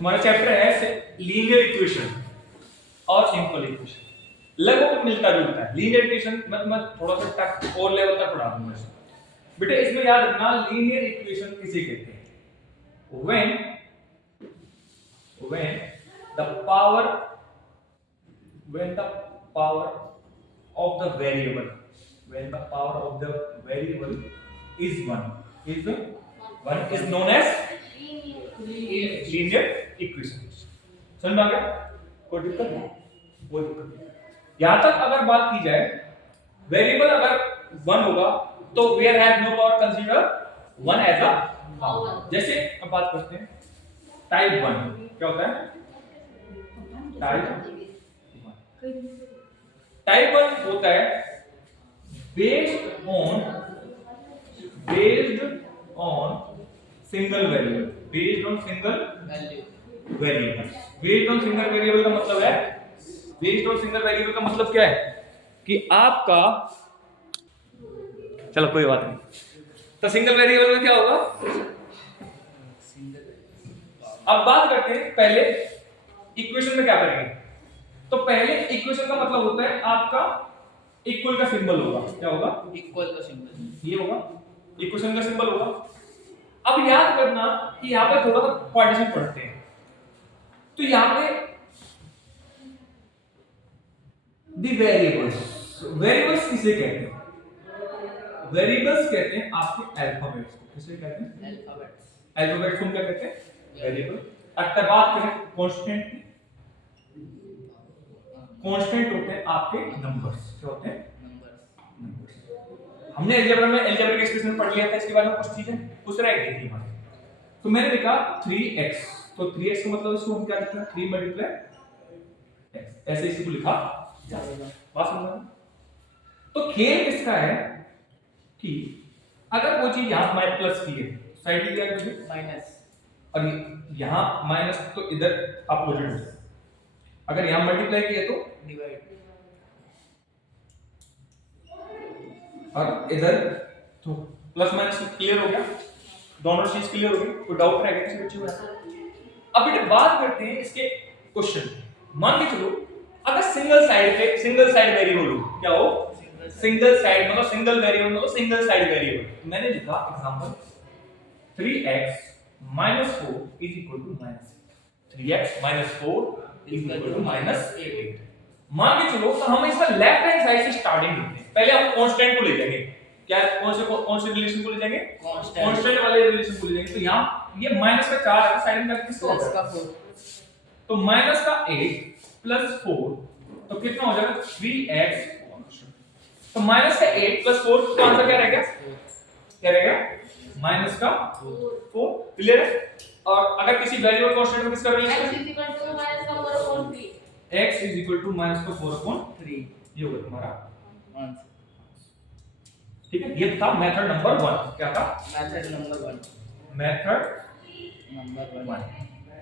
तुम्हारा चैप्टर है linear equation और सिंपल इक्वेशन, लगभग मिलता जुलता है। लीनियर इक्वेशन मैं थोड़ा सा टफ और लेवल तक पढ़ा दूंगा बेटा। इसमें याद रखना लीनियर इक्वेशन किसे कहते हैं? when the power when the power of the variable is one is known as linear equation. समझ में आ गया? कोई दिक्कत नहीं, कोई दिक्कत नहीं। यहां तक अगर बात की जाए, वेरिएबल अगर वन होगा तो where have no power consider one as a power. जैसे अब बात करते हैं टाइप वन क्या होता है? टाइप वन होता है based on single variable. Based on single variable का मतलब है, बेस्ड ऑन सिंगल वेरिएबल का मतलब क्या है कि आपका, चलो कोई बात नहीं, तो सिंगल वेरिएबल में क्या होगा? अब बात करते हैं पहले इक्वेशन में क्या करेंगे। तो पहले इक्वेशन का मतलब होता है आपका इक्वल का सिंबल होगा। क्या होगा? इक्वल का सिंबल, ये होगा इक्वेशन का सिंबल होगा। अब याद करना कि यहां पे थोड़ा सा पार्टीशन पढ़ते हैं, तो यहां पे दी वेरिएबल्स किसे कहते हैं? वेरिएबल्स कहते हैं आपके अल्फाबेट्स को। किसे कहते हैं? अल्फाबेट्स को क्या कहते हैं? वेरिएबल। अगर बात करें कांस्टेंट की, कांस्टेंट होते हैं आपके नंबर्स। क्या होते हैं? नंबर्स। हमने अलजेब्रा में अलजेब्रिक एक्सप्रेशन पढ़ लिया था, इसके बाद में कुछ चीजें कुछ रह गई थी हमारे। तो मैंने लिखा 3x, तो 3x का मतलब इसको हम क्या लिखते हैं? 3 मल्टीप्लाई x, ऐसे इसी को लिखा जाएगा। बात समझ में? तो खेल किसका है कि अगर वो चीज यहां माइनस प्लस की है, साइड लिया है माइनस, और यहां माइनस, तो इधर अपोजिट हो जाए। अगर यहां मल्टीप्लाई किया तो डिवाइड, और इधर तो प्लस माइनस क्लियर हो गया, दोनों चीज क्लियर हो गई। कोई डाउट रह गया किसी बच्चे को? अब बेटा बात करते हैं इसके क्वेश्चन। मान के चलो अगर सिंगल साइड वेरिएबल हो, क्या हो? सिंगल साइड मतलब सिंगल वेरिएबल मतलब सिंगल साइड वेरिएबल। तो मैंने लिखा example 3x minus 4 is equal to minus 3x minus 4 is equal to minus 8। मान के चलो तो हम इसका लेफ्ट हैंड साइड से स्टार्टिंग करते हैं। पहले हम कांस्टेंट को ले जाएंगे। क्या कौन से रिलेशन को ले जाएंगे? कांस्टेंट वाले रिलेशन को ले जाएंगे। तो यहां ये माइनस का 4 है, साइड में किसको? प्लस का 4, तो माइनस का 8 प्लस 4 तो कितना हो जाएगा? 3x। तो माइनस का 8 प्लस 4 तो आंसर क्या रहेगा? क्या रहेगा? माइनस का 4। क्लियर है? और अगर किसी वेरिएबल कांस्टेंट में किसका relation? x is equal to minus का 4/3। x is equal to minus का 4/3। ये होगा तुम्हारा आंसर। ठीक है? ये था मेथड नंबर 1। क्या था? Method number 1। मेथड नंबर 1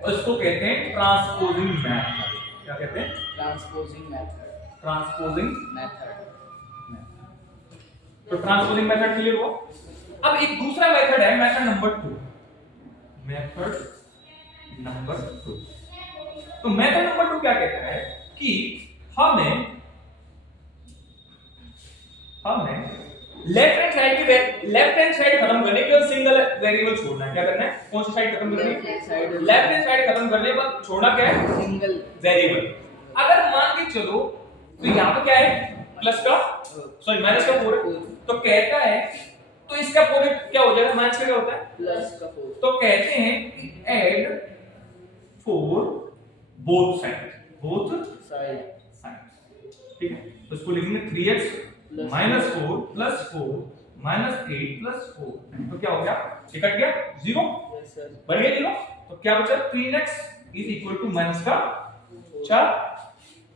और इसको कहते हैं ट्रांसपोजिंग मेथड। क्या कहते हैं? Transposing method. Transposing method. तो ट्रांसपोजिंग मेथड क्लियर हुआ। अब एक दूसरा मेथड है, मेथड नंबर 2। मेथड नंबर 2, तो मेथड नंबर 2 क्या कहता है कि हमें लेफ्ट हैंड साइड खत्म करने के बाद सिंगल वेरिएबल छोड़ना है। क्या करना है? कौन सी साइड खत्म करनी है? लेफ्ट हैंड साइड खत्म करने के बाद छोड़ना क्या है? Single variable. अगर मान के चलो तो यहां पे क्या है? प्लस का सॉरी माइनस का 4 है, तो कहता है तो इसका प्रोडक्ट क्या हो जाएगा? माइनस का क्या होता है? प्लस का 4। तो कहते हैं कि ऐड 4 बोथ साइड। ठीक है? तो इसको लिखेंगे 3x minus 4 plus 4 minus 8 plus 4। तो क्या हो गया? ये कट गया 0। Yes sir. बन गया 0। तो क्या बचा? 3x is equal to minus का 4।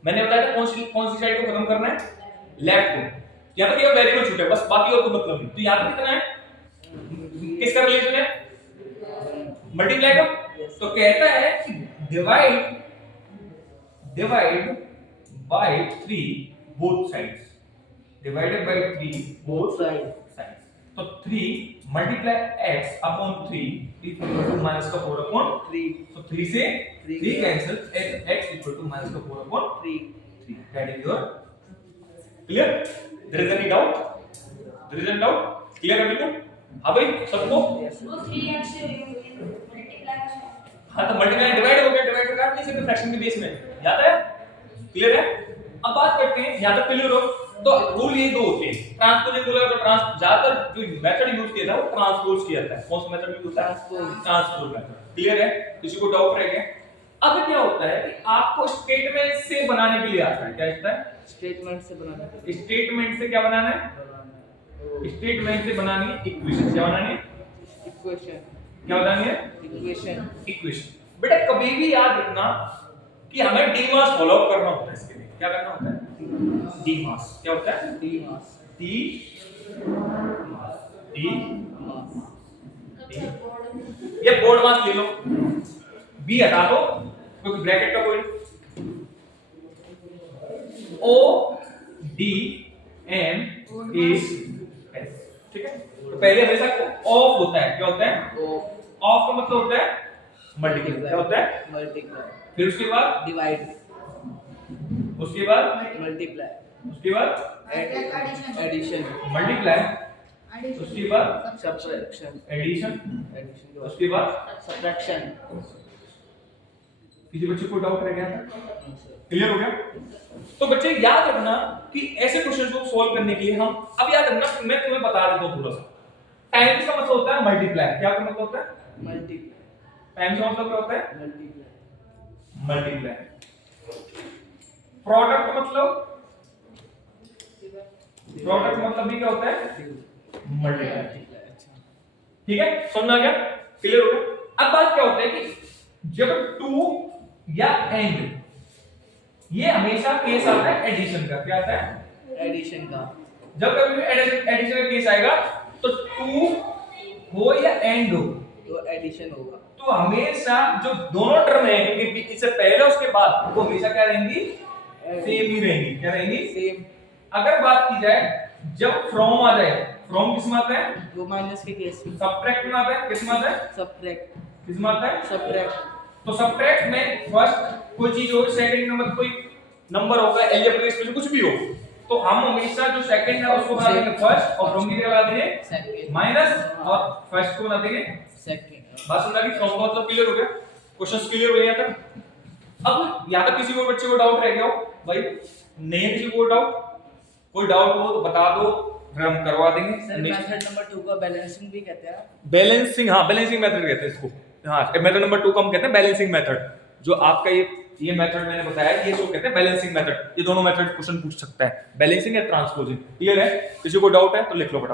मैंने बताया था कौन सी साइड को खत्म करना है? लेफ्ट को। यहां पर केवल वेरिएबल छूटे बस, बाकी और कोई मतलब नहीं। तो यहां पर कितना है? किसका रिलेशन है? मल्टीप्लाई का। तो कहता है कि divide by 3 both sides. Divided by 3 both sides. तो 3 multiply x upon 3 equal to minus का 4 अपॉन 3 तो 3 से 3 3 cancel x equal to minus का 4 upon 3 3 that is your clear there is any doubt there is any doubt clear है बिल्कुल हां भाई सबको वो 3x से मल्टीप्लाई हां तो मल्टीप्लाई डिवाइड हो गया डिवाइड काट नहीं सकते फ्रैक्शन के बेस में याद है क्लियर है अब बात करते हैं यहां तक क्लियर हो तो रूल ये दो होते हैं ट्रांसपोजिंग बोला तो ज्यादातर जो मेथड यूज किया था वो ट्रांसपोज किया जाता है कौन सा मेथड यूज होता है ट्रांसपोज मेथड क्लियर है किसी को डाउट रह गया अब क्या होता है कि आपको स्टेटमेंट से बनाने के लिए आता है क्या आता है स्टेटमेंट से बनाना है स्टेटमेंट से क्या बनाना है स्टेटमेंट से बनानी है इक्वेशन क्या बनानी है इक्वेशन क्या बनानी है इक्वेशन इक्वेशन बेटा कभी भी याद रखना कि हमें डीमास फॉलो अप करना होता है इसके लिए क्या करना होता है डीमास क्या होता है डी मास डी मास ये बोर्ड मास ले लो बी हटा दो क्योंकि ब्रैकेट का कोई O D M A S ठीक है तो पहले हमेशा ऑफ होता है क्या होता है ओ ऑफ का मतलब होता है मल्टीप्लाई क्या होता है मल्टीप्लाई फिर उसके बाद डिवाइड उसके बाद मल्टीप्लाई उसके बाद एडिशन मल्टीप्लाई उसके बाद सब्ट्रैक्शन एडिशन एडिशन उसके बाद सब्ट्रैक्शन किसी बच्चे को डाउट रह गया था क्लियर हो गया तो बच्चे याद रखना कि ऐसे क्वेश्चंस को सॉल्व करने के लिए हम अब याद रखना मैं तुम्हें बता देता हूं थोड़ा सा टाइम्स का मतलब होता है मल्टीप्लाई क्या का मतलब होता है मल्टीप्लाई टाइम्स का मतलब क्या होता है मल्टीप्लाई मल्टीप्लाई प्रोडक्ट का मतलब भी क्या होता है मल्टीप्लाई अच्छा ठीक है समझ आ गया क्लियर हो गया अब बात क्या होता है कि जब टू या एंड ये हमेशा केस आता है एडिशन का क्या आता है एडिशन का जब कभी भी एडिशन का केस आएगा तो टू हो या एंड हो तो एडिशन होगा तो हमेशा जो दोनों टर्म है क्योंकि इससे पहले उसके बाद वो हमेशा क्या रहेंगी सेम ही रहेंगी क्या रहेंगी सेम अगर बात की जाए जब फ्रॉम आ जाए फ्रॉम किस में आता है दो माइनस के केस में सब्ट्रैक्ट में आता है किस में आता है सब्ट्रैक्ट किस में आता है सब्ट्रैक्ट तो सब्ट्रैक्ट में फर्स्ट कोई चीज हो सेकंड नंबर कोई नंबर होगा अलजेब्रा स्पेशल कुछ भी हो तो हम हमेशा जो सेकंड है उसको बना देंगे फर्स्ट और फ्रॉम की जगह बना देंगे सेकंड माइनस और फर्स्ट को बना देंगे सेकंड बात समझ आ गई फ्रॉम का मतलब क्लियर हो गया क्वेश्चंस क्लियर हो गए यहाँ तक अब यहाँ तक किसी को बच्चे को डाउट रह गया हो भाई नहीं है किसी को डाउट कोई डाउट हो तो बता दो फिर हम करवा देंगे सर मेथड नंबर 2 का बैलेंसिंग भी कहते हैं बैलेंसिंग हाँ बैलेंसिंग मेथड कहते हैं इसको हाँ मेथड नंबर 2 को हम कहते हैं बैलेंसिंग मेथड जो आपका ये मेथड मैंने बताया ये जो कहते हैं बैलेंसिंग मेथड ये दोनों मेथड क्वेश्चन पूछ सकता है बैलेंसिंग या ट्रांसपोजिंग क्लियर है किसी को डाउट है तो लिख लो फटाफट